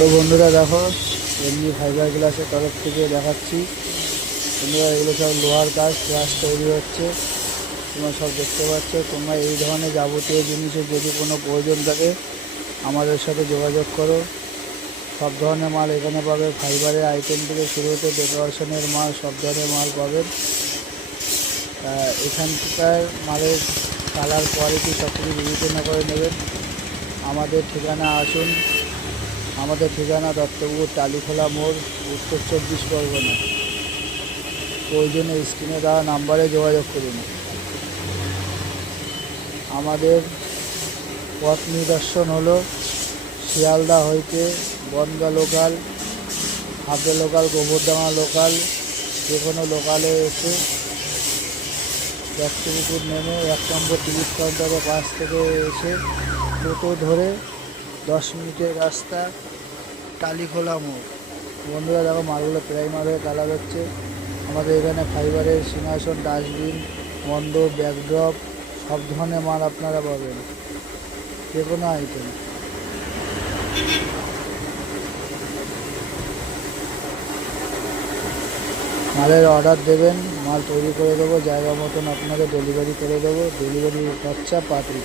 তো বন্ধুরা দেখো, এমনি ফাইবার গ্লাসের তরফ থেকে দেখাচ্ছি। বন্ধুরা এগুলো সব লোহার কাজ, গ্লাস তৈরি হচ্ছে, তোমরা সব দেখতে পাচ্ছ। তোমরা এই ধরনের যাবতীয় জিনিসের যদি কোনো প্রয়োজন থাকে আমাদের সাথে যোগাযোগ করো। সব ধরনের মাল এখানে পাবে, ফাইবারের আইটেম থেকে শুরু হতে ডেকোরেশনের মাল, সব ধরনের মাল পাবেন। এখানকার মালের কালার, কোয়ালিটি সব কিছু বিবেচনা করে নেবেন। আমাদের ঠিকানা আসুন, আমাদের ঠিকানা দত্তপুকুর টালিখোলা মোড়, উত্তর 24 পরগনা। প্রয়োজনে স্ক্রিনে দেওয়া নাম্বারে যোগাযোগ করুন। আমাদের পথ নিদর্শন হলো শিয়ালদা হইতে Bongaon local, Habra local, Gobardanga local, যে কোনো লোকালে এসে দত্তপুকুর নেমে 1 নম্বর টিকিট কাউন্টারের পাশ থেকে এসে টোটো ধরে 10 মিনিটের রাস্তা, টালিখোলা মোড়। বন্ধুরা দেখো, মালগুলো প্রাইমার হয়ে কালার হচ্ছে। আমাদের এখানে ফাইবারের সিংহাসন, ডাস্টবিন, মণ্ডপ, ব্যাকড্রপ সব ধরনের মাল আপনারা পাবেন, যে কোনো আইটেম। মালের অর্ডার দেবেন, মাল তৈরি করে দেবো, জায়গা মতন আপনাদের ডেলিভারি করে দেবো। ডেলিভারি খরচা পাঠিয়ে